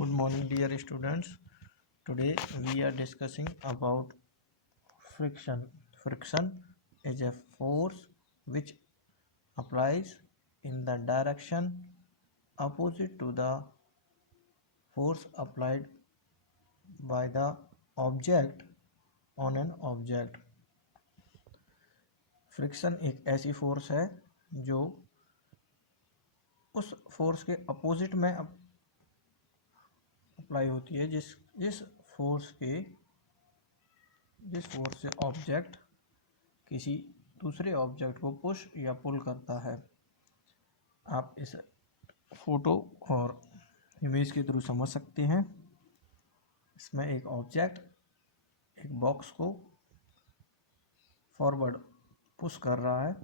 Good morning, dear students. Today we are discussing about friction. Friction is a force which applies in the direction opposite to the force applied by the object on an object. Friction एक ऐसी force है जो उस force के opposite में apply होती है जिस फोर्स से ऑब्जेक्ट किसी दूसरे ऑब्जेक्ट को पुश या पुल करता है। आप इस फोटो और इमेज के थ्रू समझ सकते हैं। इसमें एक ऑब्जेक्ट एक बॉक्स को फॉरवर्ड पुश कर रहा है।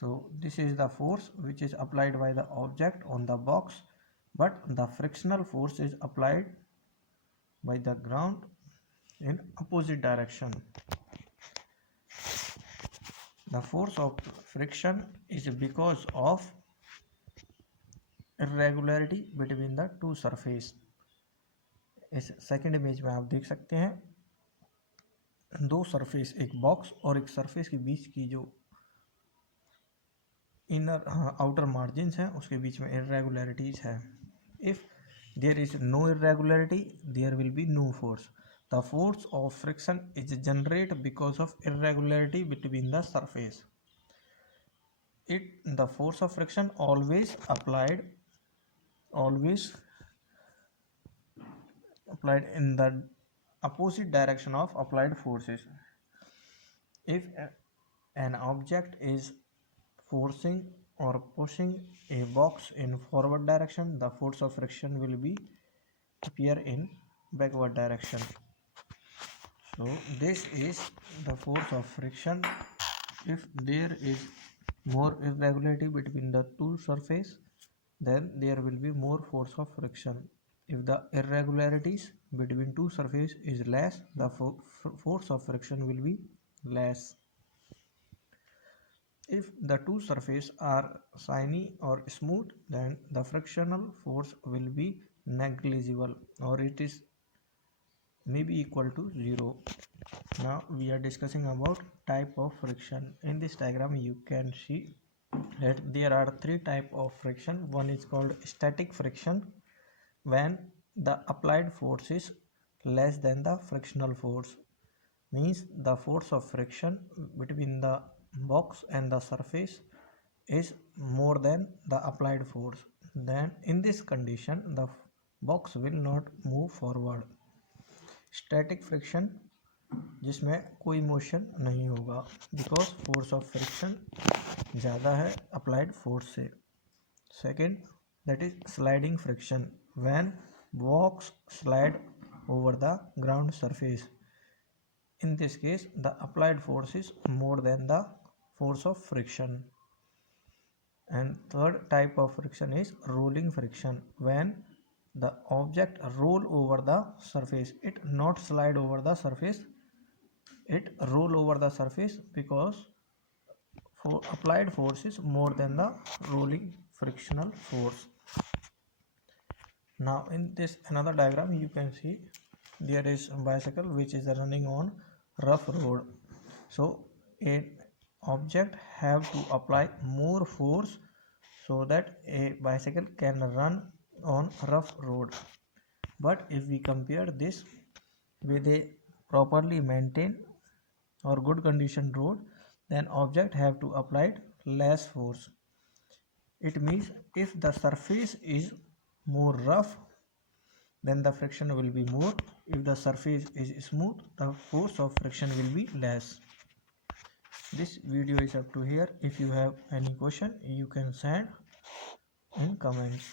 So this is the force which is applied by the object on the box, but the frictional force is applied by the ground in opposite direction. The force of friction is because of irregularity between the two surface. इस second image में आप देख सकते हैं दो surface, एक box और एक सरफेस के बीच की जो इनर आउटर मार्जिन है उसके बीच में इरेगुलरिटीज है। If there is no irregularity there will be no force. The force of friction is generate because of irregularity between the surface. The force of friction always applied in the opposite direction of applied forces. If an object is forcing or pushing a box in forward direction, the force of friction will be appear in backward direction. So this is the force of friction. If there is more irregularity between the two surface, then there will be more force of friction. If the irregularities between two surface is less, the force of friction will be less. If the two surfaces are shiny or smooth, then the frictional force will be negligible or it is maybe equal to 0. Now we are discussing about type of friction. In this diagram you can see that there are three type of friction. One is called static friction, when the applied force is less than the frictional force, means the force of friction between the box and the surface is more than the applied force. Then in this condition the box will not move forward. Static friction जिसमें कोई motion नहीं होगा because force of friction ज़्यादा है applied force से. Second, that is sliding friction, when box slide over the ground surface. In this case the applied force is more than the force of friction. And third type of friction is rolling friction, when the object roll over the surface. It not slide over the surface, it roll over the surface because for applied force is more than the rolling frictional force. Now in this another diagram you can see there is a bicycle which is running on rough road. So an object have to apply more force so that a bicycle can run on rough road. But if we compare this with a properly maintained or good condition road, then object have to apply less force. It means if the surface is more rough, then the friction will be more. If the surface is smooth, the force of friction will be less. This video is up to here. If you have any question, you can send in comments.